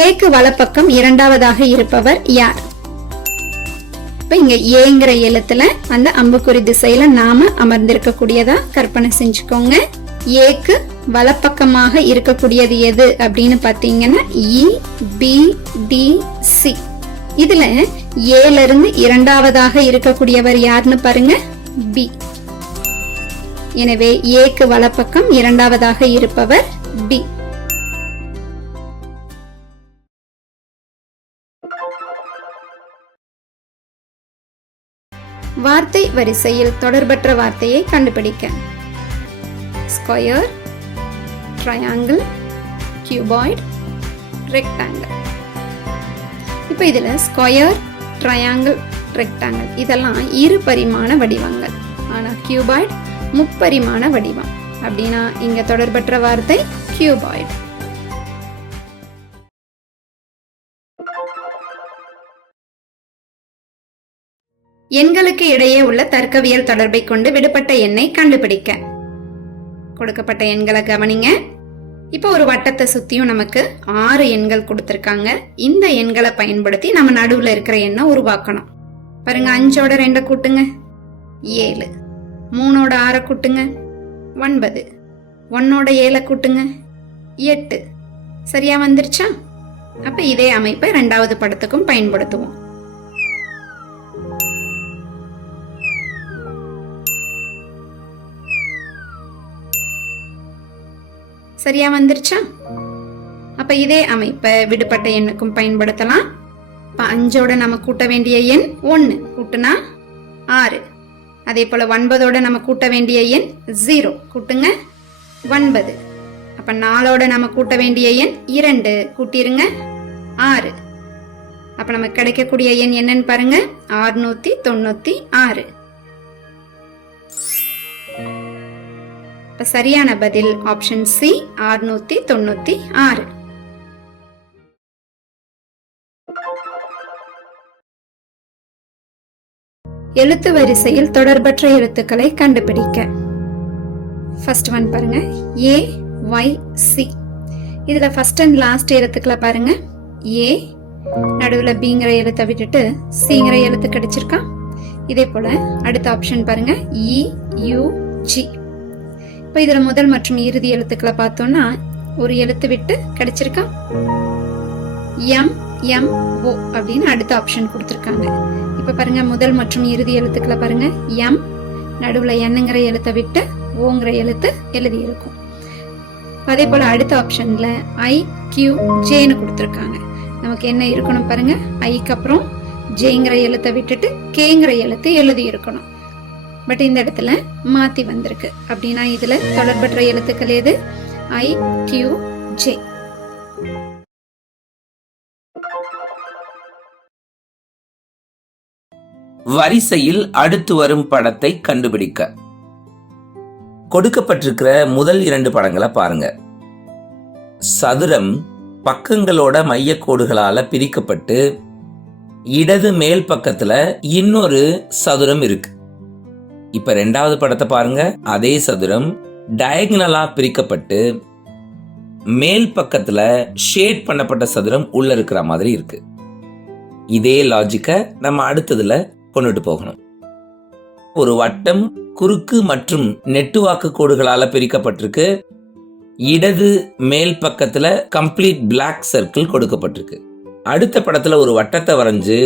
ஏக்கு வலப்பக்கம் இரண்டாவதாக இருப்பவர் யார்? இப்ப இங்க ஏங்கிற எழுத்துல அந்த அம்புக்குறி திசையில நாம அமர்ந்திருக்க கூடியதா கற்பனை செஞ்சுக்கோங்க. ஏக்கு வலப்பக்கமாக இருக்கக்கூடியது எது அப்படின்னு பாத்தீங்கன்னா இ, பி, டி, சி. இதுல ஏல இருந்து இரண்டாவதாக இருக்கக்கூடியவர் யாருன்னு பாருங்க, பி. எனவே ஏக்கு வலப்பக்கம் இரண்டாவதாக இருப்பவர் பி. வார்த்தை வரிசையில் தொடர்பற்ற வார்த்தையை கண்டுபிடிக்க. Square, triangle, cuboid, rectangle. இப்ப இதுல ஸ்கொயர், ட்ரையாங்கிள், ரெக்டாங்கிள் இதெல்லாம் இரு பரிமாண வடிவங்கள். ஆனா கியூபாய்டு முப்பரிமாண வடிவம். அப்படின்னா இங்க தொடர்பற்ற வார்த்தை கியூபாய்டு. எண்களுக்கு இடையே உள்ள தர்க்கவியல் தொடர்பை கொண்டு விடுபட்ட எண்ணை கண்டுபிடிக்க. கொடுக்கப்பட்ட எண்களை கவனிங்க. இப்போ ஒரு வட்டத்தை சுத்தியும் நமக்கு 6 எண்கள் கொடுத்திருக்காங்க. இந்த எண்களை பயன்படுத்தி நம்ம நடுவுல இருக்கிற எண்ணை உருவாக்கணும். பாருங்க, 5ஓட 2 கூட்டுங்க 7, 3ஓட 6 கூட்டுங்க 9, 1ஓட 7 கூட்டுங்க 8. சரியா வந்துருச்சா? அப்ப இதே அமைப்பை 2வது படத்துக்கும் பயன்படுத்துவோம். சரியா வந்துருச்சா? அப்ப இதே அமைப்பை விடுபட்ட எண்ணுக்கும் பயன்படுத்தலாம். 5ஓட நம்ம கூட்ட வேண்டிய எண் 1 கூட்டுனா 6. அதே போல 9ஓட நம்ம கூட்ட வேண்டிய எண் 0 கூட்டுங்க 9. அப்ப 4ஓட நம்ம கூட்ட வேண்டிய எண் 2 கூட்டிருங்க 6. அப்ப நமக்கு கிடைக்கக்கூடிய எண் என்னன்னு பாருங்க, 696. சரியான பதில் ஆப்ஷன் சி, 696. எழுத்து வரிசையில் தொடர்பற்ற எழுத்துக்களை கண்டுபிடிக்க. ஃபர்ஸ்ட் ஒன் பாருங்க, ஏ, ஒய், சி. இதுல ஃபர்ஸ்ட் அண்ட் லாஸ்ட் எழுத்துக்களை பாருங்க. ஏ நடுவுல பிங்கிற எழுத்தை விட்டுட்டு சிங்கிற எழுத்து கிடைச்சிருக்கா. இதே போல அடுத்த ஆப்ஷன் பாருங்க, இ, யு, ஜி. இப்ப இதுல முதல் மற்றும் இறுதி எழுத்துக்களை பார்த்தோம்னா ஒரு எழுத்து விட்டு கிடைச்சிருக்கா. எம், எம், ஓ அப்படின்னு அடுத்த ஆப்ஷன் கொடுத்திருக்காங்க. இப்ப பாருங்க, முதல் மற்றும் இறுதி எழுத்துக்களை பாருங்க. எம் நடுவுல என்னங்கிற எழுத்தை விட்டு ஓங்கிற எழுத்து எழுதி இருக்கும். அதே போல அடுத்த ஆப்ஷன்ல ஐ, கியூ, ஜேன்னு கொடுத்திருக்காங்க. நமக்கு என்ன இருக்கணும் பாருங்க, ஐக்கு அப்புறம் ஜேங்கிற எழுத்தை விட்டுட்டு கேங்கிற எழுத்து எழுதி இருக்கணும். பட் இந்த இடத்துல மாத்தி வந்திருக்கு. அப்படின்னா இதுல தொடர்பற்ற எழுத்துக்கள் எது? ஐ, கியூ, ஜே. வரிசையில் அடுத்து வரும் படத்தை கண்டுபிடிக்க. கொடுக்கப்பட்டிருக்கிற முதல் 2 படங்களை பாருங்க. சதுரம் பக்கங்களோட மையக்கோடுகளால பிரிக்கப்பட்டு இடது மேல் பக்கத்துல இன்னொரு சதுரம் இருக்கு. இப்ப 2வது படத்தை பாருங்க. அதே சதுரம் டயகனலா பிரிக்கப்பட்டு மேல் பக்கத்துல ஷேட் பண்ணப்பட்ட சதுரம் உள்ள இருக்கிற மாதிரி இருக்கு. இதே லாஜிக்க நம்ம அடுத்ததுல கொண்டுட்டு போகணும். ஒரு வட்டம் குறுக்கு மற்றும் நெட்டுவாக்கு கோடுகளால பிரிக்கப்பட்டிருக்கு. இடது மேல் பக்கத்துல கம்ப்ளீட் பிளாக் சர்க்கிள் கொடுக்கப்பட்டிருக்கு. அடுத்த படத்துல ஒரு வட்டத்தை வரைஞ்சு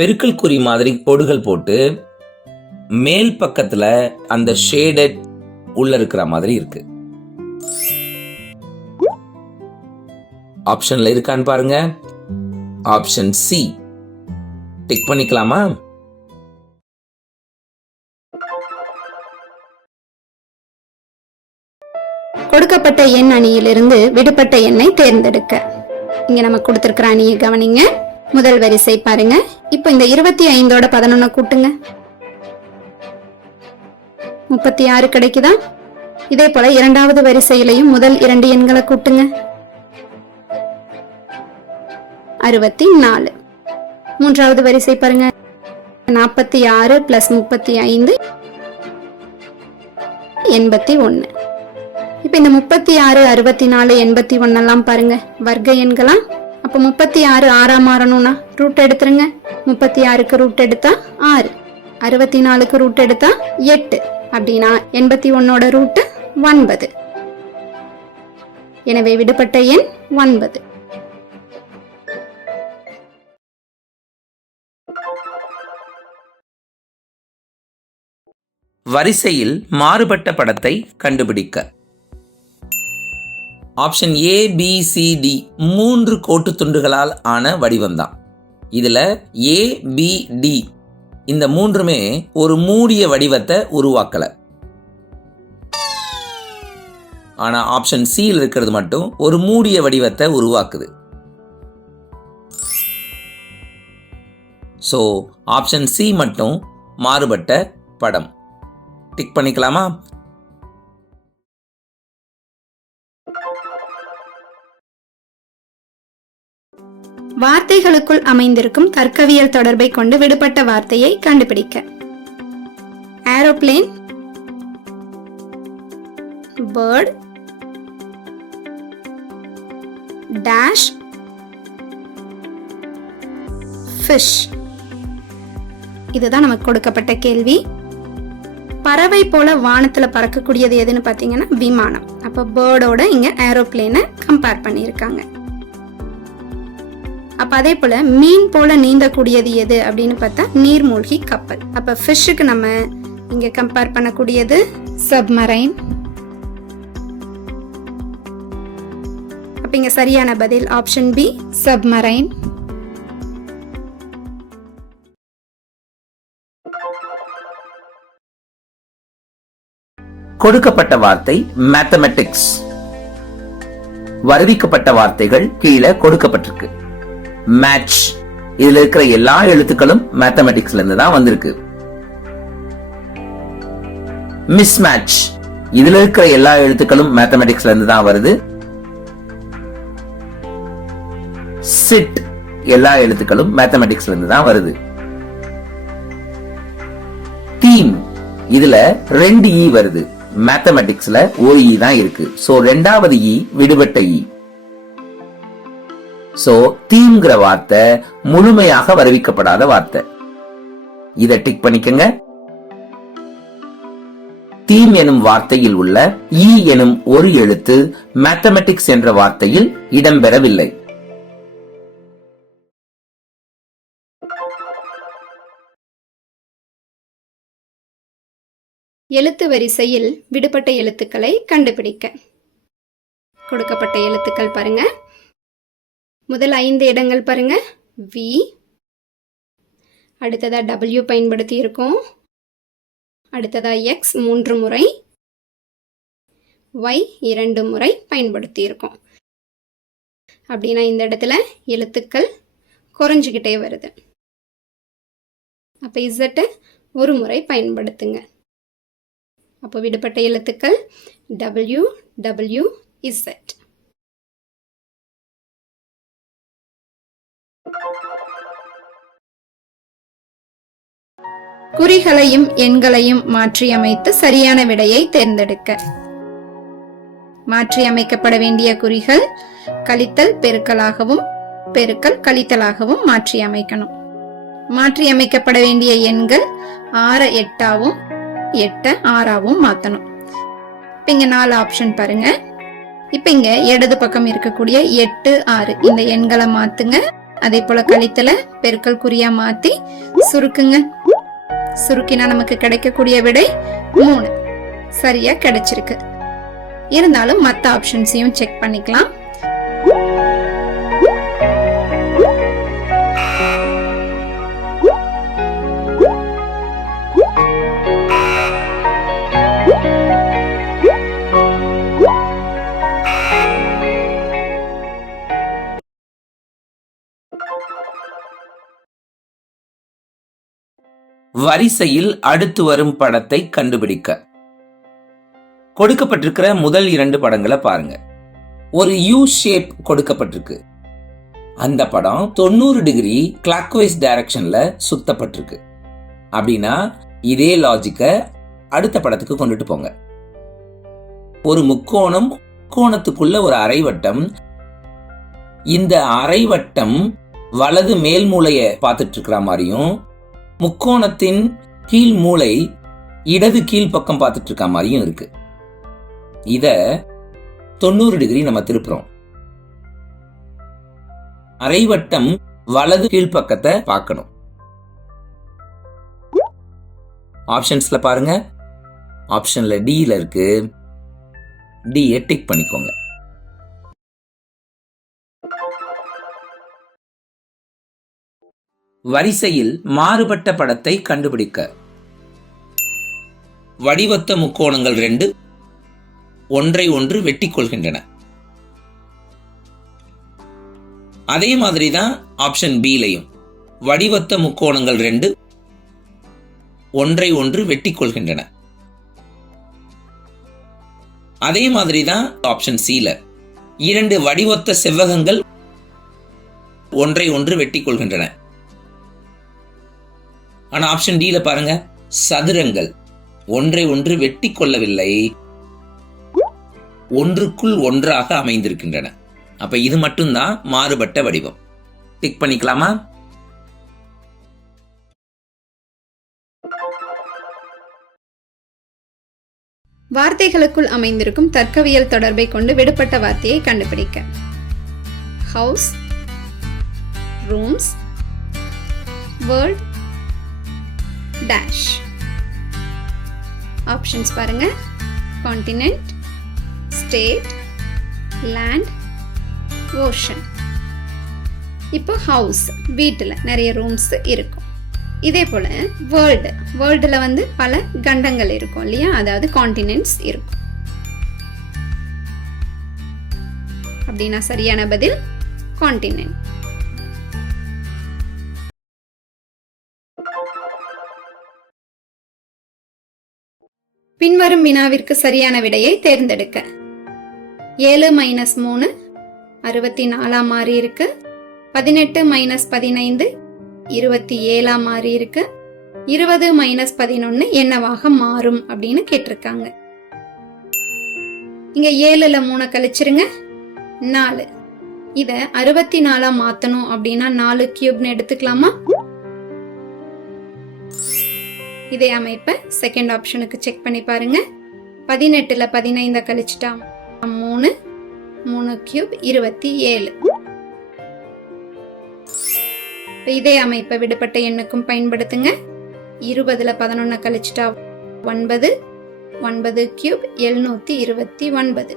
பெருக்கல் குறி மாதிரி கோடுகள் போட்டு மேல் பக்கத்துல அந்த ஷேடட் உள்ள இருக்கிற மாதிரி இருக்கு. ஆப்ஷன்ல இருக்கான்னு பாருங்க. ஆப்ஷன் சி டிக் பண்ணிக்கலாமா? கொடுக்கப்பட்ட எண் அணியிலிருந்து விடுபட்ட எண்ணை தேர்ந்தெடுக்க. இங்க நம்ம கொடுத்திருக்கிற அணியை கவனிங்க. முதல் வரிசை பாருங்க. இப்ப இந்த 25ஓட 11 கூட்டுங்க 36 கிடைக்குதா? இதே போல 2வது வரிசையிலையும் முதல் 2 எண்களை கூட்டுங்க 64. 3வது வரிசை பாருங்க, 46 + 35 81. இப்ப இந்த 36, 64, 81 எல்லாம் பாருங்க வர்க்க எண்களா? அப்போ 36 6ஆ மாறணும்னா ரூட் எடுத்துருங்க. 36க்கு ரூட் எடுத்தா 6, 64க்கு ரூட் எடுத்தா 8, அப்படின்னா 81ஓட ரூட் 9. எனவே விடுபட்ட எண் 9. வரிசையில் மாறுபட்ட படத்தை கண்டுபிடிக்க. ஆப்ஷன் ABCD 3 கோட்டு துண்டுகளால் ஆன வடிவம்தான். இதுல ABD இந்த மூன்றுமே ஒரு மூடிய வடிவத்தை உருவாக்கல. ஆனா ஆப்ஷன் C இருக்கிறது மட்டும் ஒரு மூடிய வடிவத்தை உருவாக்குது. ஸோ ஆப்ஷன் C மட்டும் மாறுபட்ட படம். டிக் பண்ணிக்கலாமா? வார்த்தைகளுக்குள் அமைந்திருக்கும் தர்க்கவியல் தொடர்பை கொண்டு விடுபட்ட வார்த்தையை கண்டுபிடிக்க. Aeroplane, bird, dash, fish. இதுதான் நமக்கு கொடுக்கப்பட்ட கேள்வி. பறவை போல வானத்துல பறக்கக்கூடியது எதுன்னு பாத்தீங்கன்னா விமானம். அப்ப பேர்டோட இங்க ஏரோப்ளேனை கம்பேர் பண்ணியிருக்காங்க. அப்ப அதே போல மீன் போல நீந்தக்கூடியது எது அப்படின்னு பார்த்தா நீர்மூழ்கி கப்பல். அப்ப ஃபிஷ்ஷுக்கு நம்ம இங்க கம்பேர் பண்ணக்கூடியது சப்மரைன். அப்ப இங்க சரியான பதில் ஆப்ஷன் பி, சப்மரைன். கொடுக்கப்பட்ட வார்த்தை மேத்தமெட்டிக்ஸ். வருவிக்கப்பட்ட வார்த்தைகள் கீழே கொடுக்கப்பட்டிருக்கு. மேட்ச், இதுல இருக்கிற எல்லா எழுத்துக்களும் மேத்தமெட்டிக்ஸ்ல இருந்து தான் வந்திருக்கு. மிஸ் மேட்ச், இதுல இருக்கிற எல்லா எழுத்துக்களும் மேத்தமெட்டிக்ஸ்ல இருந்து தான் வருது. சிட், எல்லா எழுத்துக்களும் மேத்தமெட்டிக்ஸ்ல இருந்து தான் வருது. தீம், இதுல 2 ஈ வருது. மேத்தமெட்டிக்ஸ்ல ஒரு ஈ தான் இருக்கு. சோ ரெண்டாவது ஈ விடுபட்ட ஈ. சோ தீம்ங்கிற வார்த்தை முழுமையாக வருவிக்கப்படாத வார்த்தை. இதை டிக் பண்ணிக்கங்க. தீம் எனும் வார்த்தையில் உள்ள ஈ எனும் ஒரு எழுத்து மேத்தமெட்டிக்ஸ் என்ற வார்த்தையில் இடம்பெறவில்லை. எழுத்து வரிசையில் விடுபட்ட எழுத்துக்களை கண்டுபிடிக்க. கொடுக்கப்பட்ட எழுத்துக்கள் பாருங்க. முதல் 5 இடங்கள் பாருங்க. V, அடுத்ததா W பயன்படுத்தி இருக்கோம். அடுத்ததா X 3 முறை, Y 2 முறை பயன்படுத்தி இருக்கோம். அப்படின்னா இந்த இடத்துல எழுத்துக்கள் குறைஞ்சுக்கிட்டே வருது. அப்ப Z ஒரு முறை பயன்படுத்துங்க. அப்போ விடுபட்ட எழுத்துக்கள் W, W, Z. குறிகளையும் எண்களையும் மாற்றியமைத்து சரியான விடையை தேர்ந்தெடுக்க. மாற்றியமைக்கப்பட வேண்டிய குறிகள் கழித்தல் பெருக்கலாகவும் பெருக்கல் கழித்தலாகவும் மாற்றியமைக்கணும். மாற்றியமைக்கப்பட வேண்டிய எண்கள் 6 8ஆவும் 8 6ஆவும் மாத்தணும். இப்ப இங்க 4 ஆப்ஷன் பாருங்க. இப்ப இங்க இடது பக்கம் இருக்கக்கூடிய 8 6 இந்த எண்களை மாத்துங்க. அதே போல கழித்தல பெருக்கல் குறியா மாத்தி சுருக்குங்க. சுருக்கினா நமக்கு கிடைக்கக்கூடிய விடை 3 சரியா கிடைச்சிருக்கு. இருந்தாலும் மற்ற ஆப்ஷன்ஸையும் செக் பண்ணிக்கலாம். வரிசையில் அடுத்து வரும் படத்தை கண்டுபிடிக்க. கொடுக்கப்பட்டிருக்கிற முதல் 2 படங்களை பாருங்க. ஒரு யூ ஷேப் கொடுக்கப்பட்டிருக்கு. அந்த படம் 90 டிகிரி கிளாக்வைஸ் டைரக்ஷன்ல சுத்தப்பட்டிருக்கு. அப்படின்னா இதே லாஜிக்க அடுத்த படத்துக்கு கொண்டுட்டு போங்க. ஒரு முக்கோணம், முக்கோணத்துக்குள்ள ஒரு அரைவட்டம், இந்த அரைவட்டம் வலது மேல் மூலைய பார்த்துட்டு இருக்கிற மாதிரியும் முக்கோணத்தின் கீழ் மூலை இடது கீழ் பக்கம் பார்த்துட்டு இருக்க மாதிரியும் இருக்கு. இத 90 டிகிரி நம்ம திருப்புறோம். அரைவட்டம் வலது கீழ் பக்கத்தை பார்க்கணும். ஆப்ஷன்ஸ்ல பாருங்க. ஆப்ஷன்ல டில இருக்கு. டியை டிக் பண்ணிக்கோங்க. வரிசையில் மாறுபட்ட படத்தை கண்டுபிடிக்க. வடிவத்த முக்கோணங்கள் 2 ஒன்றை ஒன்று வெட்டி கொள்கின்றன. அதே மாதிரி தான் ஆப்ஷன் பிலையும் வடிவத்த முக்கோணங்கள் 2 ஒன்றை ஒன்று வெட்டி கொள்கின்றன. அதே மாதிரி தான் ஆப்ஷன் சில 2 வடிவத்த செவ்வகங்கள் ஒன்றை ஒன்று வெட்டி கொள்கின்றன. ஆனா ஆப்ஷன் டில பாருங்க, சதுரங்கள் ஒன்றை ஒன்று வெட்டி கொள்ளவில்லை, ஒன்றுக்குள் ஒன்றாக அமைந்திருக்கின்றன. அப்ப இது மட்டும்தான் மாறுபட்ட வடிவம். டிக் பண்ணிக்கலாமா? வார்த்தைகளுக்குள் அமைந்திருக்கும் தர்க்கவியல் தொடர்பை கொண்டு விடுபட்ட வார்த்தையை கண்டுபிடிக்க. House, rooms, world, dash. Options பாருங்க. Continent, state, land, ocean. இப்போ ஹவுஸ், வீட்டில் நிறைய ரூம்ஸ் இருக்கும். இதே போல வேர்ல்டுல வந்து பல கண்டங்கள் இருக்கும் இல்லையா, அதாவது கான்டினென்ட்ஸ் இருக்கும். அப்படின்னா சரியான பதில் கான்டினென்ட். பின்வரும் வினாவிற்கு சரியான விடையை தேர்ந்தெடுக்க. 7 - 3 64 மாறி இருக்கு. 18 - 15 27 மாறி இருக்கு. 20 - 11 என்னவாக மாறும் அப்படின்னு கேட்டிருக்காங்க. இங்க 7ல 3 கழிச்சிருங்க, 4. இத 64 மாத்தணும் அப்படின்னா 4 கியூப்னு எடுத்துக்கலாமா? இதே அமைப்பை செகண்ட் ஆப்ஷனுக்கு செக் பண்ணி பாருங்க. 18ல 15 கழிச்சிட்டா 3, 3 கியூப் 27. இதே அமைப்பை விடுபட்ட எண்ணுக்கும் பயன்படுத்துங்க. 20ல 11 கழிச்சிட்டா 9, 9 கியூப் 729.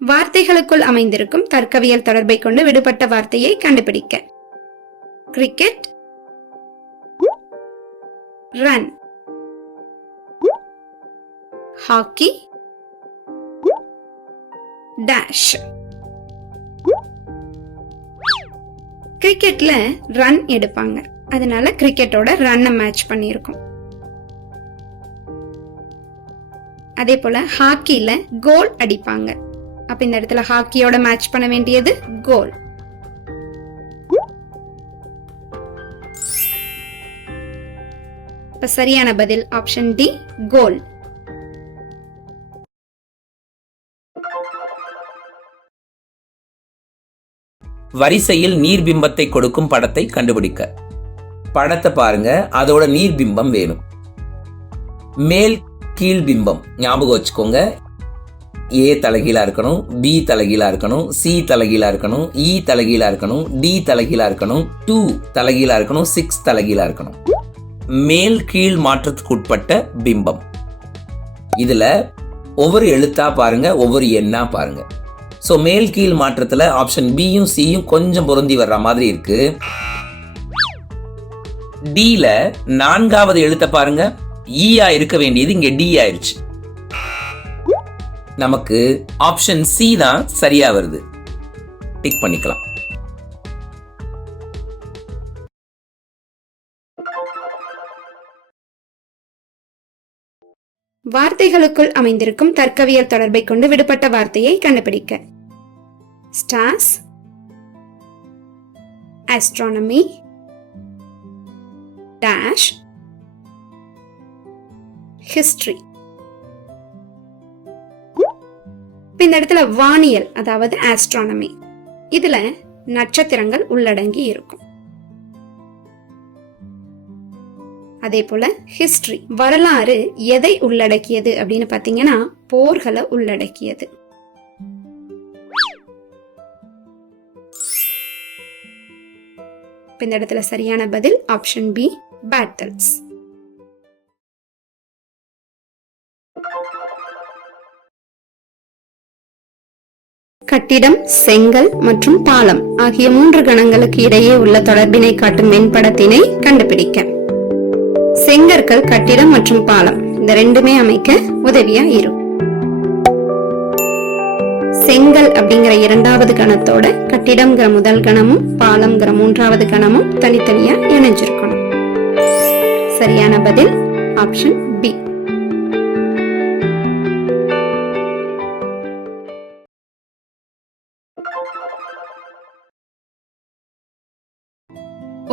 வார்த்தைகளுக்குள் அமைந்திருக்கும் தர்க்கவியல் தொடர்பை கொண்டு விடுபட்ட வார்த்தையை கண்டுபிடிக்க. Cricket, run, hockey, dash. கிரிக்கெட்ல ரன் எடுப்பாங்க, அதனால கிரிக்கெட்டோட ரன்னை மேட்ச் பண்ணியிருக்கோம். அதே போல ஹாக்கில கோல் அடிப்பாங்க, அப்ப இந்த இடத்துல ஹாக்கியோட மேட்ச் பண்ண வேண்டியது கோல். இப்ப சரியான பதில் ஆப்ஷன் டி, கோல். வரிசையில் நீர்பிம்பத்தை கொடுக்கும் படத்தை கண்டுபிடிக்க. படத்தை பாருங்க, அதோட நீர்பிம்பம் வேணும். மேல் கீழ் பிம்பம் ஞாபகம் வச்சுக்கோங்க. ஏ தலைகீழா இருக்கணும், பி தலைகீழா இருக்கணும், சி தலைகீழா இருக்கணும், இ தலைகீழா இருக்கணும், டி தலைகீழா இருக்கணும், 2 தலைகீழா இருக்கணும், 6 தலைகீழா இருக்கணும். மேல் கீழ் மாற்றத்துக்கு உட்பட்ட பிம்பம். இதுல ஒவ்வொரு எழுத்தா பாருங்க, ஒவ்வொரு எண்ணா பாருங்க. ஸோ மேல் கீழ் மாற்றத்துல ஆப்ஷன் பியும் சியும் கொஞ்சம் பொருந்தி வர்ற மாதிரி இருக்கு. டில 4வது எழுத்த பாருங்க, ஈயா இருக்க வேண்டியது இங்க டி ஆயிருச்சு. நமக்கு ஆப்ஷன் சி தான் சரியா வருது. டிக் பண்ணிக்கலாம். வார்த்தைகளுக்குள் அமைந்திருக்கும் தர்க்கவியல் தொடர்பை கொண்டு விடுபட்ட வார்த்தையை கண்டுபிடிக்க. Stars, astronomy, dash, history. இந்த இடத்துல வானியல், அதாவது ஆஸ்ட்ரானமி, இதுல நட்சத்திரங்கள் உள்ளடங்கி இருக்கும். அதே போல ஹிஸ்டரி, வரலாறு எதை உள்ளடக்கியது அப்படின்னு பாத்தீங்கன்னா போர்களை உள்ளடக்கியது. இந்த இடத்துல சரியான பதில் ஆப்ஷன் பி, பேட்டல்ஸ். கட்டிடம், செங்கல் மற்றும் பாலம் ஆகிய 3 கணங்களுக்கு இடையே உள்ள தொடர்பினை காட்டும் வெண்படத்தினை கண்டுபிடிக்க. செங்கற்கள், கட்டிடம் மற்றும் பாலம் இந்த ரெண்டுமே அமைக்க உதவியா இருக்கும். செங்கல் அப்படிங்கிற 2வது கணத்தோட கட்டிடம்ங்கிற முதல் கணமும் பாலம்ங்கிற 3வது கணமும் தனித்தனியா இணைஞ்சிருக்கணும். சரியான பதில் ஆப்ஷன் பி.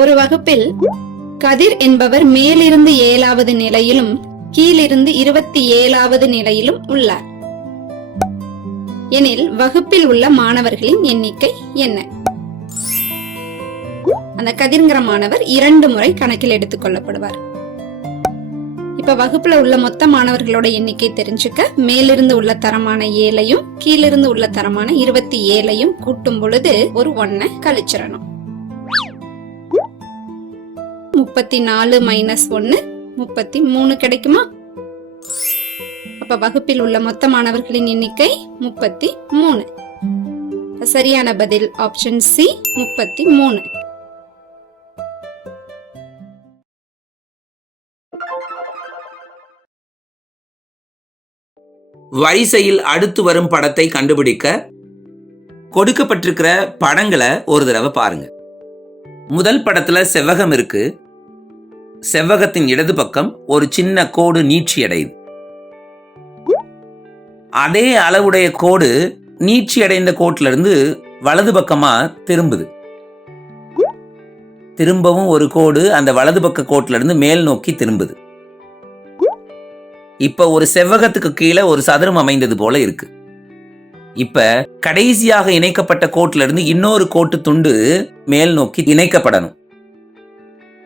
ஒரு வகுப்பில் கதிர் என்பவர் மேலிருந்து 7வது நிலையிலும் கீழிருந்து 27வது நிலையிலும் உள்ளார் எனில் வகுப்பில் உள்ள மாணவர்களின் எண்ணிக்கை என்ன? அந்த கதிர்ங்கிற மாணவர் 2 முறை கணக்கில் எடுத்துக் கொள்ளப்படுவார். இப்ப வகுப்புல உள்ள மொத்த மாணவர்களோட எண்ணிக்கை தெரிஞ்சுக்க மேலிருந்து உள்ள தரமான 7ஐயும் கீழிருந்து உள்ள தரமான 27ஐயும் கூட்டும் பொழுது ஒரு 1 கழிச்சிடணும். 34 மைனஸ் 1 33 கிடைக்குமா? அப்ப வகுப்பில் உள்ள மொத்த மாணவர்களின் எண்ணிக்கை 33. சரியான பதில் ஆப்ஷன் சி, 33. வரிசையில் அடுத்து வரும் படத்தை கண்டுபிடிக்க கொடுக்கப்பட்டிருக்கிற படங்களை ஒரு தடவை பாருங்க. முதல் படத்துல செவ்வகம் இருக்கு. செவ்வகத்தின் இடது பக்கம் ஒரு சின்ன கோடு நீட்சி அடையுது. அதே அளவுடைய கோடு நீட்சி அடைந்த கோட்டில இருந்து வலது பக்கமா திரும்புது. திரும்பவும் ஒரு கோடு அந்த வலது பக்க கோட்டில இருந்து மேல் நோக்கி திரும்புது. இப்ப ஒரு செவ்வகத்துக்கு கீழே ஒரு சதுரம் அமைந்தது போல இருக்கு. இப்ப கடைசியாக இணைக்கப்பட்ட கோட்டில இருந்து இன்னொரு கோட்டு துண்டு மேல் நோக்கி இணைக்கப்படணும்.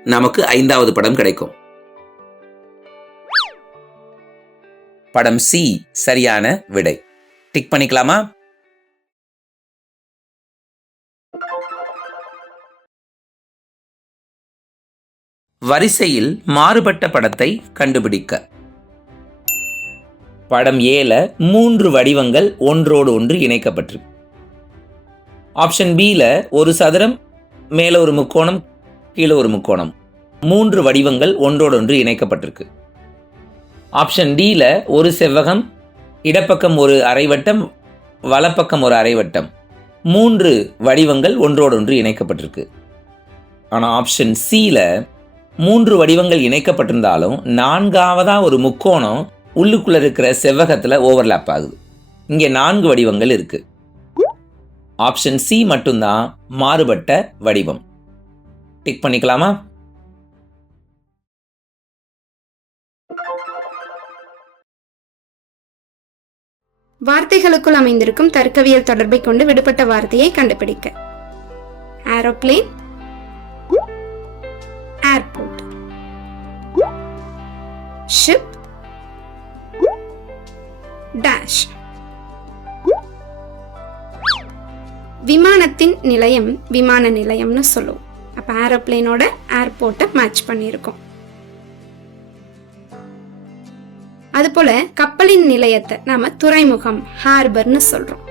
நமக்கு 5வது படம் கிடைக்கும். படம் சி சரியான விடை. டிக் பண்ணிக்கலாமா? வரிசையில் மாறுபட்ட படத்தை கண்டுபிடிக்க. படம் ஏல 3 வடிவங்கள் ஒன்றோடு ஒன்று இணைக்கப்பட்டிருக்கு. ஆப்ஷன் பில ஒரு சதுரம், மேல ஒரு முக்கோணம், கீழே ஒரு முக்கோணம், 3 வடிவங்கள் ஒன்றோடு ஒன்று இணைக்கப்பட்டிருக்கு. ஆப்ஷன் டில ஒரு செவ்வகம், இடப்பக்கம் ஒரு அரைவட்டம், வலப்பக்கம் ஒரு அரைவட்டம், 3 வடிவங்கள் ஒன்றோடு ஒன்று இணைக்கப்பட்டிருக்கு. ஆனால் ஆப்ஷன் சில 3 வடிவங்கள் இணைக்கப்பட்டிருந்தாலும் 4வதா ஒரு முக்கோணம் உள்ளுக்குள்ள இருக்கிற செவ்வகத்தில் ஓவர்லாப் ஆகுது. இங்கே 4 வடிவங்கள் இருக்கு. ஆப்ஷன் சி மட்டும்தான் மாறுபட்ட வடிவம். டிக் பண்ணிக்கலாமா? வார்த்தைகளுக்குள் அமைந்திருக்கும் தர்க்கவியல் தொடர்பை கொண்டு விடுபட்ட வார்த்தையை கண்டுபிடிக்க. Aeroplane, airport, ship, dash. விமானத்தின் நிலையம் விமான நிலையம்னு சொல்லுவோம். அப்ப ஏரோப்ளேனோட ஏர்போர்ட்டை மேட்ச் பண்ணியிருக்கோம். அதுபோல கப்பலின் நிலையத்தை நாம துறைமுகம், ஹார்பர்னு சொல்றோம்.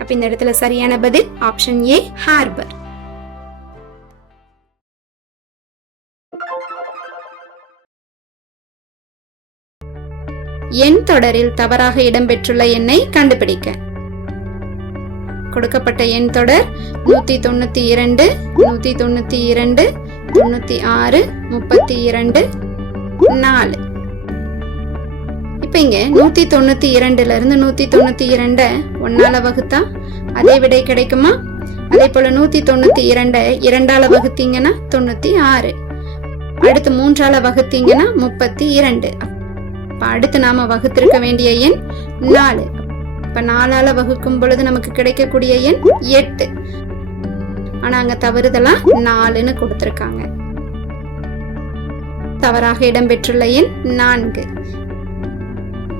அப்ப இந்த இடத்துல சரியான பதில் ஆப்ஷன் ஏ, ஹார்பர். எண் தொடரில் தவறாக இடம்பெற்றுள்ள எண்ணை கண்டுபிடிக்க. கொடுக்கப்பட்ட எண் தொடர் 192, 192, 96, 32, 4. இப்ப இங்க 192ல இருந்து 192 1ஆல வகுத்தா அதே விடை கிடைக்குமா? அதே போல 192 2ஆல வகுத்தீங்கன்னா 96. அடுத்து 3ஆல வகுத்தீங்கன்னா 32. அப்ப அடுத்து நாம வகுத்திருக்க வேண்டிய எண் 4. இப்ப 4ஆல வகுக்கும் பொழுது நமக்கு கிடைக்கக்கூடிய எண் 8. ஆனா அங்க தவறுதலா 4ன்னு கொடுத்திருக்காங்க. தவறாக இடம்பெற்றுள்ள எண் 4.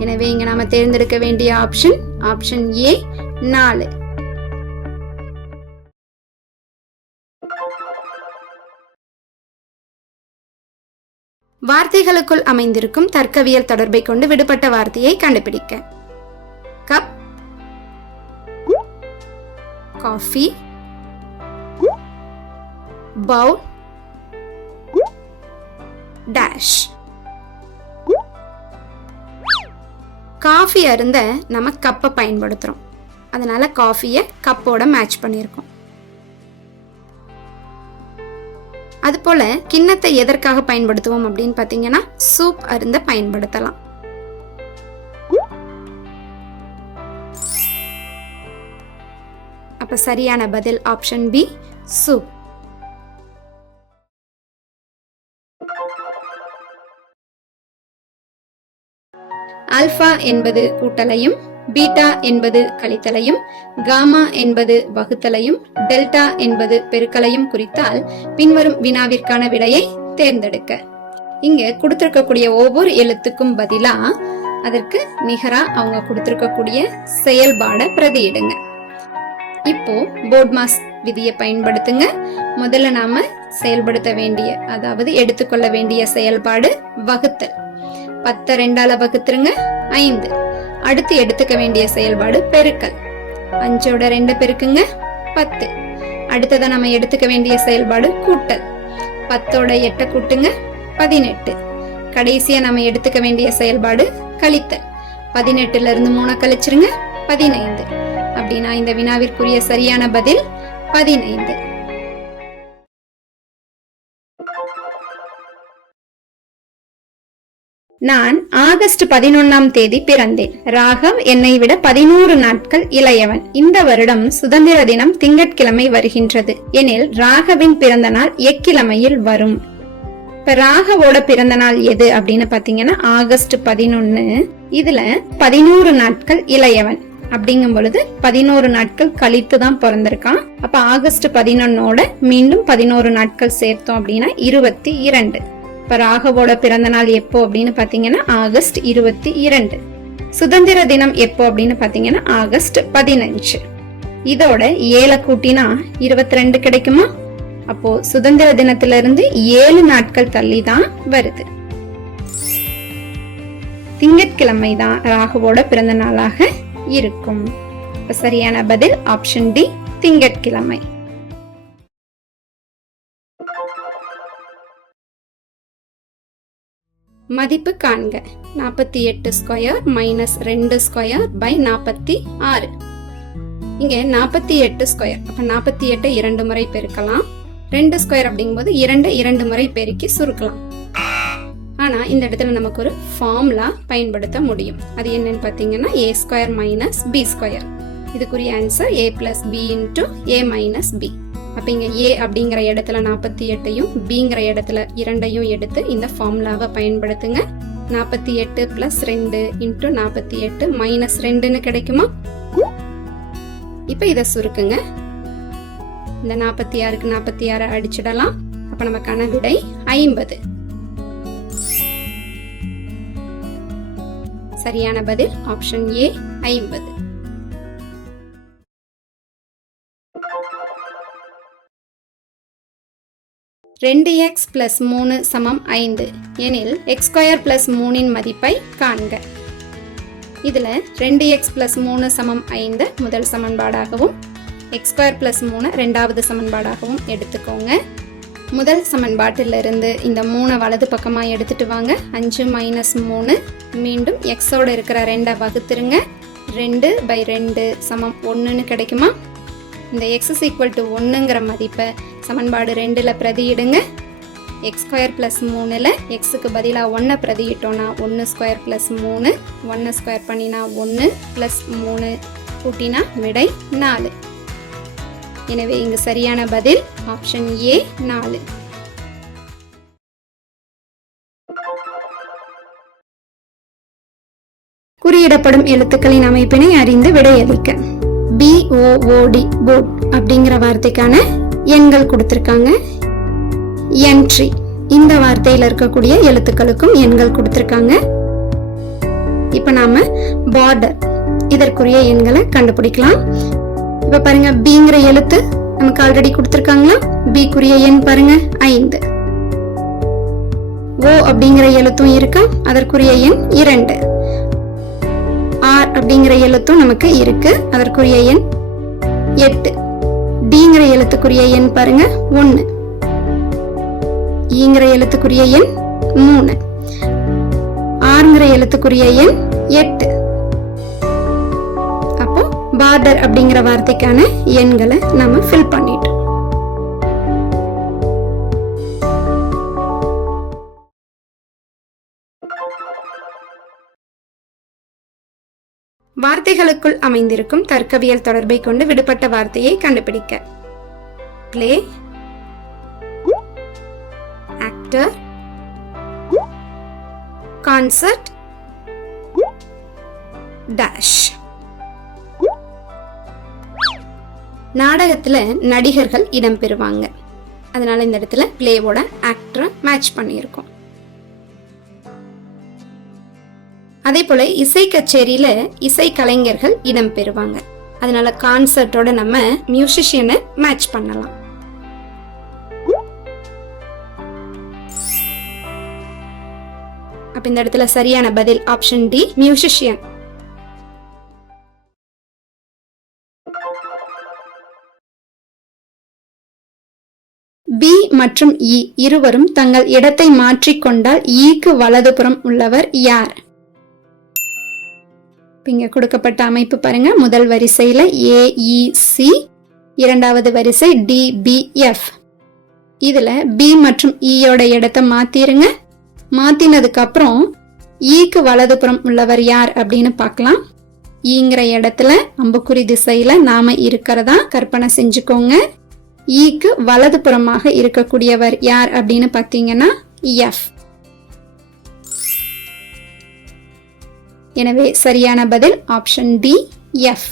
எனவே இங்க நாம தேர்ந்தெடுக்க வேண்டிய ஆப்ஷன் ஏ 4. வார்த்தைகளுக்குள் அமைந்திருக்கும் தர்க்கவியல் தொடர்பை கொண்டு விடுபட்ட வார்த்தையை கண்டுபிடிக்க. Cup, coffee, bowl, dash. Coffee அருந்த நம்ம கப்பை பயன்படுத்துறோம், அதனால காஃபியை கப்போட மேட்ச் பண்ணியிருக்கோம். அதுபோல கிண்ணத்தை எதற்காக பயன்படுத்துவோம் அப்படின்னு பாத்தீங்கன்னா சூப் அருந்த பயன்படுத்தலாம். அப்ப சரியான பதில் ஆப்ஷன் பி, சூப். ஆல்பா என்பது கூட்டலையும், பீட்டா என்பது கழித்தலையும், காமா என்பது வகுத்தலையும், டெல்டா என்பது பெருக்கலையும் குறித்தால் பின்வரும் வினாவிற்கான விடையை தேர்ந்தெடுக்க. இங்க கொடுத்திருக்கக்கூடிய ஒவ்வொரு எழுத்துக்கும் பதிலா அதற்கு நிகரா அவங்க கொடுத்திருக்கக்கூடிய செயல்பாட பிரதியிடுங்க. இப்போ போர்ட் மாஸ் விதியை பயன்படுத்துங்க. முதல்ல நாம செயல்படுத்த வேண்டிய, அதாவது எடுத்துக்கொள்ள வேண்டிய செயல்பாடு வகுத்தல். 10 2ஆல வகுத்துருங்க 5. அடுத்து எடுத்துக்க வேண்டிய செயல்பாடு பெருக்கல். 5ஓட 2 பெருக்குங்க 10. அடுத்ததா நம்ம எடுத்துக்க வேண்டிய செயல்பாடு கூட்டல். 10ஓட 8 கூட்டுங்க 18. கடைசியா நம்ம எடுத்துக்க வேண்டிய செயல்பாடு கழித்தல். 18ல இருந்து 3 கழிச்சிருங்க 15. அப்படின்னா இந்த வினாவிற்குரிய சரியான பதில் 15. நான் ஆகஸ்ட் 11ஆம் தேதி பிறந்தேன். ராகவ் என்னை விட 11 நாட்கள் இளையவன். இந்த வருடம் சுதந்திர தினம் திங்கட்கிழமை வருகின்றது எனில் ராகவின் பிறந்த நாள் எக்கிழமையில் வரும். இப்ப ராகவோட பிறந்த நாள் எது அப்படின்னு பாத்தீங்கன்னா ஆகஸ்ட் 11. இதுல 11 நாட்கள் இளையவன் அப்படிங்கும் பொழுது 11 நாட்கள் கழித்து தான் பிறந்திருக்கான். அப்ப ஆகஸ்ட் 11ஓட மீண்டும் 11 நாட்கள் சேர்த்தோம் அப்படின்னா 22. இப்ப ராகவோட பிறந்த நாள் எப்போ அப்படின்னு பாத்தீங்கன்னா ஆகஸ்ட் 22. சுதந்திர தினம் எப்போ அப்படின்னு பாத்தீங்கன்னா ஆகஸ்ட் 15. இதோட 7 கூட்டினா 22 கிடைக்குமா? அப்போ சுதந்திர தினத்திலிருந்து 7 நாட்கள் தள்ளி தான் வருது. திங்கட்கிழமை தான் ராகவோட பிறந்த நாளாக இருக்கும். சரியான பதில் ஆப்ஷன் டி, திங்கட்கிழமை. மதிப்பு காண்க. 48 ஸ்கொயர் மைனஸ் 2 ஸ்கொயர் பை 46. இங்க 48 ஸ்கொயர், அப்ப 48 2 முறை பெருக்கலாம். 2 ஸ்கொயர் அப்படிங்கும்போது 2 முறை பெருக்கி சுருக்கலாம். ஆனா இந்த இடத்துல நமக்கு ஒரு ஃபார்முலா பயன்படுத்த முடியும். அது என்னன்னு பாத்தீங்கன்னா a square minus b square. இதுக்குரிய answer a plus b into a minus b. அப்ப இங்க a அப்படிங்கிற இடத்துல 48யும் bங்கிற இடத்துல 2யும் எடுத்து இந்த ஃபார்முலாவை பயன்படுத்துங்க. 48 பிளஸ் 2 இன்டூ 48 மைனஸ் 2ன்னு கிடைக்குமா? இப்ப இத சுருக்குங்க. இந்த 46க்கு 46 அடிச்சிடலாம். அப்ப நமக்கான விடை 50. சரியான பதில் ஆப்ஷன் ஏ 50. ரெண்டு எக்ஸ் பிளஸ் 3 சமம் 5 எனில் எக்ஸ் ஸ்கொயர் பிளஸ் 3 மதிப்பை காண்க. இதுல 2x பிளஸ் 3 சமம் 5 முதல் சமன்பாடாகவும் எக்ஸ் ஸ்கொயர் பிளஸ் 3 இரண்டாவது சமன்பாடாகவும் எடுத்துக்கோங்க. முதல் சமன்பாட்டிலிருந்து இந்த 3 வலது பக்கமா எடுத்துட்டு வாங்க. 5 மைனஸ் 3 மீண்டும் எக்ஸோட இருக்கிற 2 வகுத்துருங்க. 2/2 சமம் 1ன்னு கிடைக்குமா? இந்த x is equal to 1ங்கிற மதிப்பை சமன்பாடு 2ல பிரதியிடுங்க. எக்ஸ் ஸ்கொயர் பிளஸ் 3ல் எக்ஸுக்கு பதிலாக 1 பிரதியிட்டோம்னா 1 ஸ்கொயர் பிளஸ் 3, 1 ஸ்கொயர் பண்ணினா 1 பிளஸ் 3 கூட்டினா விடை 4. எனவே இங்கு சரியான பதில் ஆப்ஷன் ஏ 4. குறியிடப்படும் எழுத்துக்களின் அமைப்பினை அறிந்து விடையளிக்க. BOOD போட் அப்படிங்கிற வார்த்தைக்கான எண்கள் கொடுத்திருக்காங்க. என்ட்ரி இந்த வார்த்தையில இருக்கக்கூடிய எழுத்துக்களுக்கும் எண்கள் கொடுத்திருக்காங்க. இப்ப நாம பார்டர் இதற்குரிய எண்களை கண்டுபிடிக்கலாம். இப்ப பாருங்க, பிங்கிற எழுத்து நமக்கு ஆல்ரெடி கொடுத்திருக்காங்களா? பிக்குரிய எண் பாருங்க 5. ஓ அப்படிங்கிற எழுத்தும் இருக்கா, அதற்குரிய எண் 2. ஆர் அப்படிங்கிற எழுத்தும் நமக்கு இருக்கு, அதற்குரிய எண் 8. டிங்கிற எழுத்துக்குரிய எண் பாருங்க 1. ஈங்கிற எழுத்துக்குரிய எண் 3. ஆறுங்கிற எழுத்துக்குரிய எண் 8. அப்போ பார்டர் அப்படிங்கிற வார்த்தைக்கான எண்களை நாம ஃபில் பண்ணிட்டோம். வார்த்தைகளுக்குள் அமைந்திருக்கும் தர்க்கவியல் தொடர்பை கொண்டு விடுபட்ட வார்த்தையை கண்டுபிடிக்க. Play, actor, concert, dash. நாடகத்துல நடிகர்கள் இடம்பெறுவாங்க, அதனால இந்த இடத்துல பிளேவோட ஆக்டரை மேட்ச் பண்ணியிருக்கோம். அதே போல இசை கச்சேரியில இசை கலைஞர்கள் இடம்பெறுவாங்க, அதனால கான்சர்ட்டோட நம்ம மியூசிஷியனை மேட்ச் பண்ணலாம். அப்ப இந்த இடத்துல சரியான பதில் ஆப்ஷன் டி, மியூசிஷியன். பி மற்றும் இ இருவரும் தங்கள் இடத்தை மாற்றிக்கொண்டால் ஈக்கு வலதுபுறம் உள்ளவர் யார்? இங்க கொடுக்கப்பட்ட அமைப்பு பாருங்க. முதல் வரிசையில AEC, இரண்டாவது வரிசை DBF. இதுல பி மற்றும் ஈயோட இடத்தை மாத்திருங்க. மாத்தினதுக்கு அப்புறம் ஈக்கு வலதுபுறம் உள்ளவர் யார் அப்படின்னு பார்க்கலாம். ஈங்கிற இடத்துல அம்புக்குறி திசையில நாம இருக்கிறதா கற்பனை செஞ்சுக்கோங்க. ஈக்கு வலதுபுறமாக இருக்கக்கூடியவர் யார் அப்படின்னு பார்த்தீங்கன்னா எஃப். எனவே சரியான பதில் ஆப்ஷன் டி, எஃப்.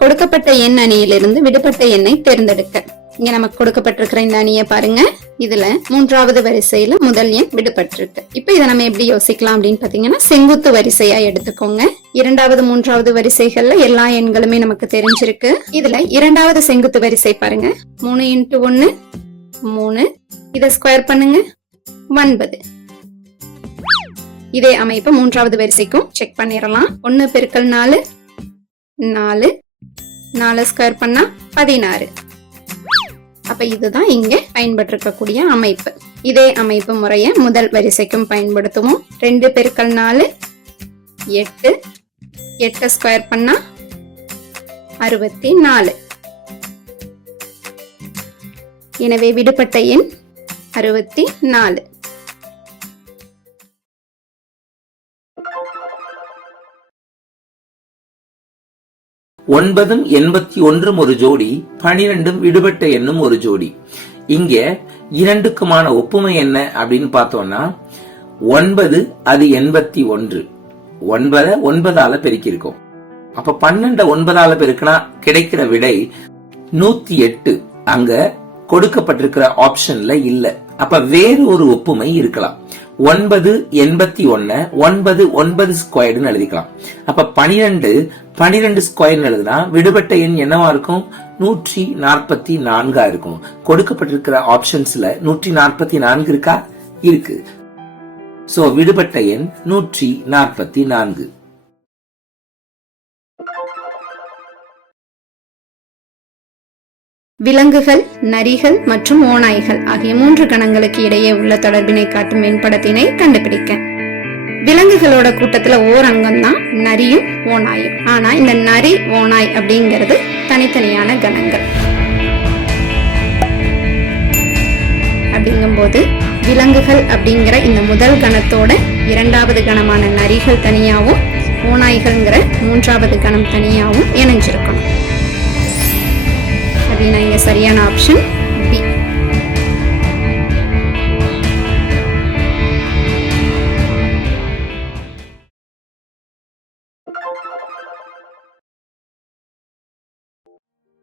கொடுக்கப்பட்ட எண் அணியிலிருந்து விடுபட்ட எண்ணை தேர்ந்தெடுக்க. இங்க நமக்கு கொடுக்கப்பட்டிருக்கிற இந்த அணியை பாருங்க. இதுல மூன்றாவது வரிசையில முதல் எண் விடுபட்டிருக்கு. இப்ப இதை நம்ம எப்படி யோசிக்கலாம் அப்படின்னு பாத்தீங்கன்னா, செங்குத்து வரிசையா எடுத்துக்கோங்க. இரண்டாவது மூன்றாவது வரிசைகள்ல எல்லா எண்களுமே நமக்கு தெரிஞ்சிருக்கு. இதுல இரண்டாவது செங்குத்து வரிசை பாருங்க, 3 × 1 3. இதை ஸ்கொயர் பண்ணுங்க 9. இதே அமைப்பு மூன்றாவது வரிசைக்கும் செக் பண்ணிடலாம். 1 × 4 4. 4 ஸ்கொயர் பண்ணா 16. அப்ப இதுதான் இங்க பயன்பட்டிருக்கக்கூடிய அமைப்பு. இதே அமைப்பு முறைய முதல் வரிசைக்கும் பயன்படுத்துவோம். 2 × 4 8. 8 ஸ்கொயர் பண்ணா 64. எனவே விடுபட்ட எண் 64. ஒன்பதும் 81 ஒரு ஜோடி, 12 விடுபட்ட எண்ணும் ஒரு ஜோடி. இங்க இரண்டுக்குமான ஒப்புமை என்ன அப்படின்னு பார்த்தோம்னா, 9 அது 81. 9 9ஆல பெருக்கியிருக்கோம். அப்ப 12 9ஆல பெருக்கினா கிடைக்கிற விடை 108. அங்க கொடுக்கப்பட்டிருக்கிற ஆப்ஷன்ல இல்ல. அப்ப வேறு ஒரு ஒப்புமை இருக்கலாம். 9 81 9 9 ஸ்கொயர்டுன்னு எழுதிக்கலாம். அப்ப 12 12 ஸ்கொயர் எழுதுனா விடுபட்ட எண் என்னவா இருக்கும்? 144 இருக்கும். கொடுக்கப்பட்டிருக்கிற ஆப்ஷன்ஸ்ல 144 இருக்கா? இருக்கு. சோ விடுபட்ட எண் 144. விலங்குகள், நரிகள் மற்றும் ஓநாய்கள் ஆகிய 3 கணங்களுக்கு இடையே உள்ள தொடர்பினை காட்டும் வெண்படத்தினை கண்டுபிடிக்க. விலங்குகளோட கூட்டத்துல ஓர் அங்கம் தான் நரியும் ஓநாயும். ஆனா இந்த நரி, ஓநாய் அப்படிங்கிறது தனித்தனியான கணங்கள். அப்படிங்கும்போது விலங்குகள் அப்படிங்கிற இந்த முதல் கணத்தோட இரண்டாவது கணமான நரிகள் தனியாகவும் ஓநாய்கள்ங்கிற மூன்றாவது கணம் தனியாகவும் இணைஞ்சிருக்கணும். அப்படின்னா இங்க சரியான ஆப்ஷன் பி.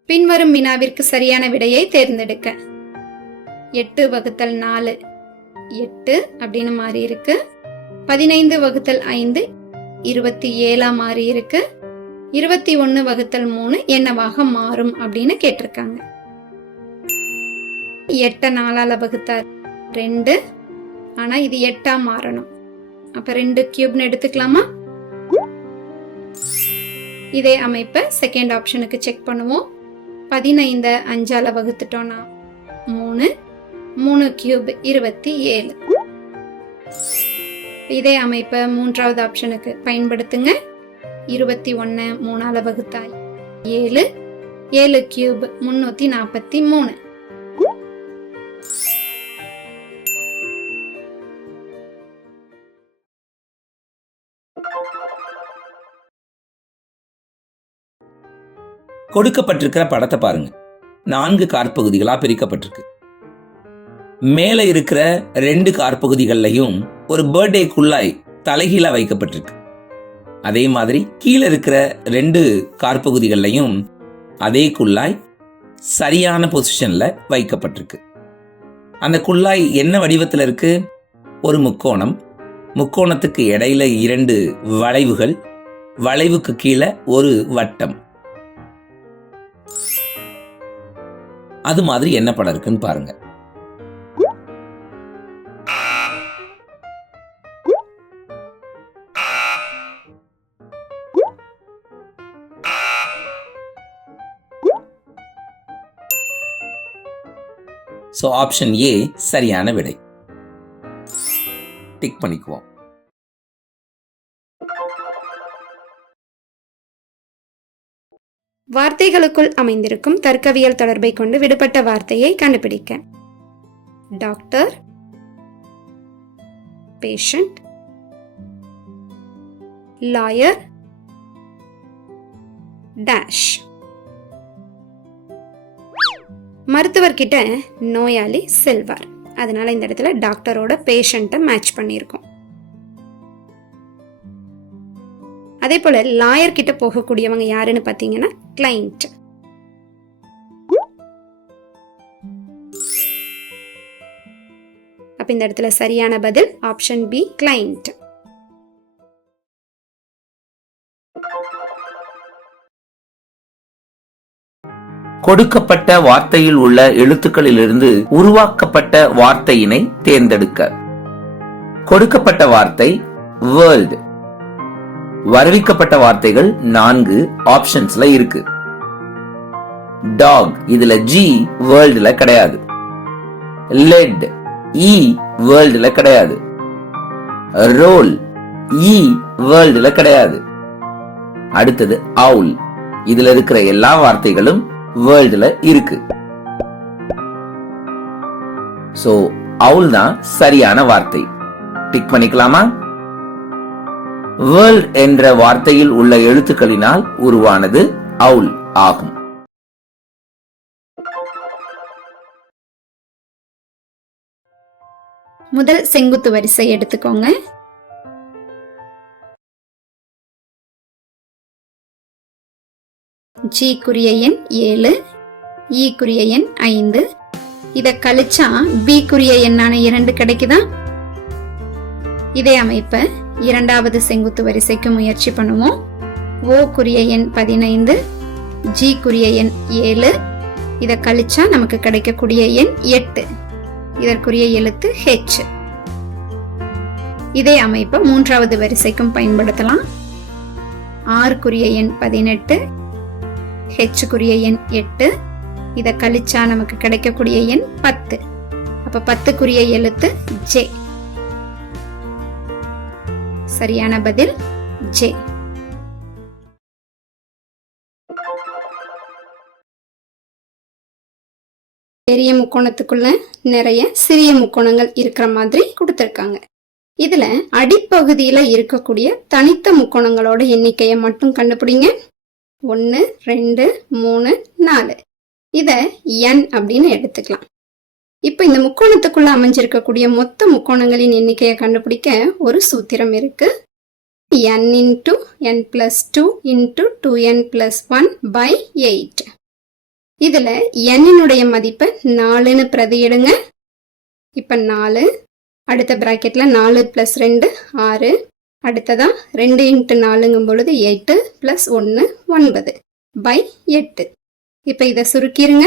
பின்வரும் வினாவிற்கு சரியான விடையை தேர்ந்தெடுக்க. 8/4 8 அப்படின்னு மாறி இருக்கு. 15/5 27 மாறி இருக்கு. 21/3 என்னவாக மாறும் அப்படின்னு கேட்டிருக்காங்க. 8 4ஆல வகுத்தா 2, ஆனா இது 8ஆ மாறணும். அப்ப 2 கியூப்னு எடுத்துக்கலாமா? இதே அமைப்பை செகண்ட் ஆப்ஷனுக்கு செக் பண்ணுவோம். 15 5ஆல வகுத்துட்டோம்னா 3, 3 கியூப் 27. இதே அமைப்பை மூன்றாவது ஆப்ஷனுக்கு பயன்படுத்துங்க. 21 3ஆல வகுத்தா 7, 7 கியூப் 343. கொடுக்கப்பட்டிருக்கிற படத்தை பாருங்க. 4 காற்பகுதிகளா பிரிக்கப்பட்டிருக்கு. மேல இருக்கிற 2 காற்பகுதிகள்லையும் ஒரு பர்த்டே குள்ளாய் தலைகீழா வைக்கப்பட்டிருக்கு. அதே மாதிரி கீழே இருக்கிற 2 காற்பகுதிகள்லையும் அதே குள்ளாய் சரியான பொசிஷன்ல வைக்கப்பட்டிருக்கு. அந்த குள்ளாய் என்ன வடிவத்தில் இருக்கு? ஒரு முக்கோணம், முக்கோணத்துக்கு இடையில 2 வளைவுகள், வளைவுக்கு கீழே ஒரு வட்டம். அது மாதிரி என்ன படம் இருக்குன்னு பாருங்க. சோ ஆப்ஷன் ஏ சரியான விடை. டிக் பண்ணிக்குவோம். வார்த்தைகளுக்குள் அமைந்திருக்கும் தர்க்கவியல் தொடர்பை கொண்டு விடுபட்ட வார்த்தையை கண்டுபிடிக்க. Doctor, patient, lawyer, dash. மருத்துவர்கிட்ட நோயாளி செல்வார். அதனால இந்த இடத்துல டாக்டரோட பேஷண்ட்டை மேட்ச் பண்ணியிருக்கோம். அதே போல லாயர் கிட்ட போகக்கூடியவங்க யாருன்னு பாத்தீங்கன்னா கிளைண்ட். அப்ப இந்த இடத்துல சரியான பதில் ஆப்ஷன் பி, கிளைண்ட். கொடுக்கப்பட்ட வார்த்தையில் உள்ள எழுத்துக்களிலிருந்து உருவாக்கப்பட்ட வார்த்தையினை தேர்ந்தெடுக்க. கொடுக்கப்பட்ட வார்த்தை வேர்ல்ட். வருவிக்கப்பட்ட வார்த்தைகள் 4 ஆப்ஷன்ஸ்ல இருக்கு. டாக், இதுல ஜி வேர்ல்ட்ல கிடையாது. லெட், இ வேர்ல்ட்ல கிடையாது. ரோல், இ வேர்ல்ட்ல கிடையாது. அடுத்தது அவுல். இதுல இருக்கிற எல்லா வார்த்தைகளும் வேர்ல்ட்ல இருக்கு. சோ அவுல் தான் சரியான வார்த்தை. டிக் பண்ணிக்கலாமா? வேர்ல்ட் என்ற வார்த்தையில் உள்ள எழுத்துக்களினால் உருவானது அவுல் ஆகும். முதல் செங்குத்து வரிசை எடுத்துக்கோங்க. ஜி குறிய எண் 7, இ குறிய எண் 5. இத கழிச்சா பி குறிய எண்ணான 2 கிடைக்குதா? இதே அமைப்பை இரண்டாவது செங்குத்து வரிசைக்கு முயற்சி பண்ணுவோம். ஓ குறிய எண் 15, ஜி குறிய எண் 7. இத கழிச்சா நமக்கு கிடைக்கக்கூடிய எண் 8. இதற்குரிய எழுத்து ஹெச். இதே அமைப்பை மூன்றாவது வரிசைக்கும் பயன்படுத்தலாம். ஆர் குறிய எண் 18, ஹெச் குறிய எண் 8. இத கழிச்சா நமக்கு கிடைக்கக்கூடிய எண் 10. அப்ப 10க்குரிய எழுத்து ஜே. சரியான பதில் ஜே. பெரிய முக்கோணத்துக்குள்ள நிறைய சிறிய முக்கோணங்கள் இருக்கிற மாதிரி கொடுத்துருக்காங்க. இதுல அடிப்பகுதியில இருக்கக்கூடிய தனித்த முக்கோணங்களோட எண்ணிக்கையை மட்டும் கண்டுபிடிங்க. 1 2 3 4. இத n அப்படின்னு எடுத்துக்கலாம். இப்ப இந்த முக்கோணத்துக்குள்ள அமைஞ்சிருக்கக்கூடிய மொத்த முக்கோணங்களின் எண்ணிக்கையை கண்டுபிடிக்க ஒரு சூத்திரம் இருக்கு. n into n plus 2 into 2n plus 1 by 8. இதுல n-னுடைய மதிப்பை 4ன்னு பிரதியிடுங்க. இப்ப 4, அடுத்த பிராக்கெட்ல 4 plus 2 6, அடுத்ததா 2 into 4ங்கும் பொழுது 8 plus 1 9 by 8. இப்ப இதை சுருக்கிருங்க.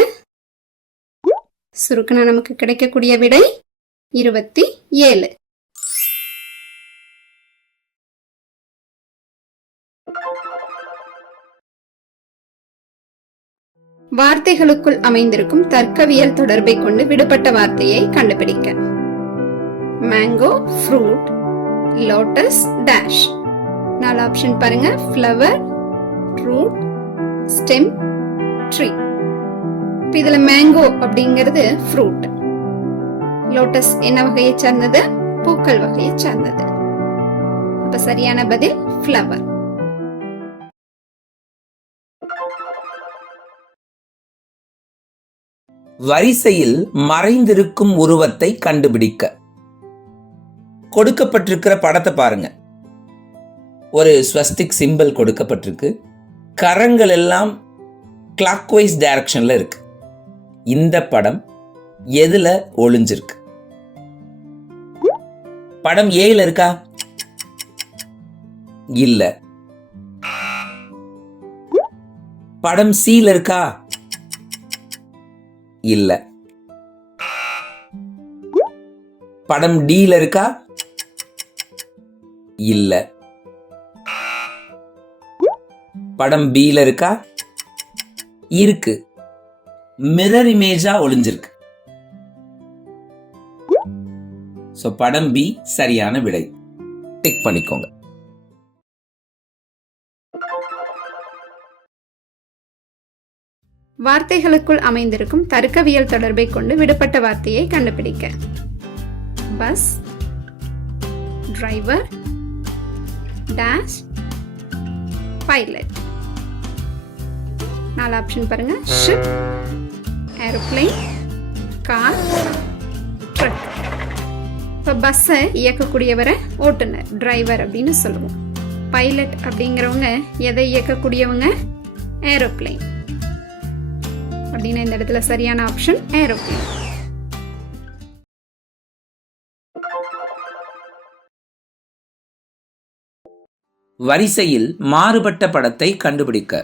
சுருக்கினா நமக்கு கிடைக்கக்கூடிய விடை 27. வார்த்தைகளுக்குள் அமைந்திருக்கும் தர்க்கவியல் தொடர்பை கொண்டு விடுபட்ட வார்த்தையை கண்டுபிடிக்க. Mango, fruit, lotus, dash. 4 option பாருங்க. Flower, root, stem, tree. இதுல மேங்கோ அப்படிங்கிறது ஃப்ரூட். லோட்டஸ் என்ன வகையை சார்ந்தது? பூக்கள் வகையை சார்ந்தது. அப்ப சரியான பதில் ஃப்ளவர். வரிசையில் மறைந்திருக்கும் உருவத்தை கண்டுபிடிக்க. கொடுக்கப்பட்டிருக்கிற படத்தை பாருங்க. ஒரு ஸ்வஸ்திக் சிம்பிள் கொடுக்கப்பட்டிருக்கு. கரங்கள் எல்லாம் கிளாக்வைஸ் டைரக்ஷன்ல இருக்கு. இந்த படம் எதுல ஒளிஞ்சிருக்கு? படம் ஏல இருக்கா? இல்ல. படம் சில இருக்கா? இல்ல. படம் டில இருக்கா? இல்ல. படம் பில இருக்கா? இருக்கு. மிரர் இமேஜா ஒளிஞ்சிருக்கு. சோ படம் பி சரியான விடை. டிக் பண்ணிக்கோங்க. வார்த்தைகளுக்குள் அமைந்திருக்கும் தர்க்கவியல் தொடர்பை கொண்டு விடுபட்ட வார்த்தையை கண்டுபிடிக்க. Bus, driver, dash, pilot. 4 option பாருங்க. Ship, aeroplane, car, truck. இப்போ பஸ்ஸை இயக்கக்கூடியவரை ஓட்டுநர், டிரைவர் அப்படின்னு சொல்லுவோம். பைலட் அப்படிங்கிறவங்க எதை இயக்கக்கூடியவங்க? ஏரோப்ளேன். அப்படின்னு இந்த இடத்துல சரியான ஆப்ஷன் ஏரோப்ளேன். வரிசையில் மாறுபட்ட படத்தை கண்டுபிடிக்க.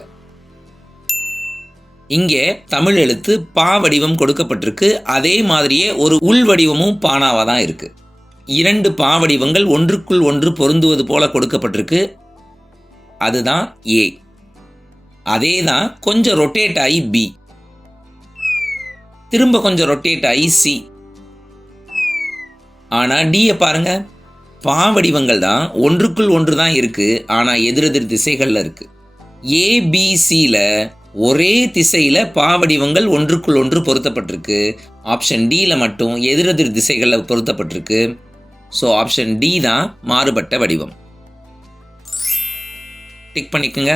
இங்கே தமிழ் எழுத்து பா வடிவம் கொடுக்கப்பட்டிருக்கு. அதே மாதிரியே ஒரு உள் வடிவமும் பானாவா தான் இருக்கு. 2 பா வடிவங்கள் ஒன்றுக்குள் ஒன்று பொருந்துவது போல கொடுக்கப்பட்டிருக்கு. அதுதான் ஏ. அதே தான் கொஞ்சம் ரொட்டேட் ஆகி பி, திரும்ப கொஞ்சம் ரொட்டேட் ஆகி சி. ஆனா டியை பாருங்க. பா வடிவங்கள் தான் ஒன்றுக்குள் ஒன்று தான் இருக்கு. ஆனா எதிரெதிர் திசைகள்ல இருக்கு. ஏபிசில ஒரே திசையில பா வடிவங்கள் ஒன்றுக்குள் ஒன்று பொருத்தப்பட்டிருக்கு. ஆப்ஷன் டில மட்டும் எதிரெதிர் திசைகள்ல பொருத்தப்பட்டிருக்கு. ஸோ ஆப்ஷன் டி தான் மாறுபட்ட வடிவம். டிக் பண்ணிக்கோங்க.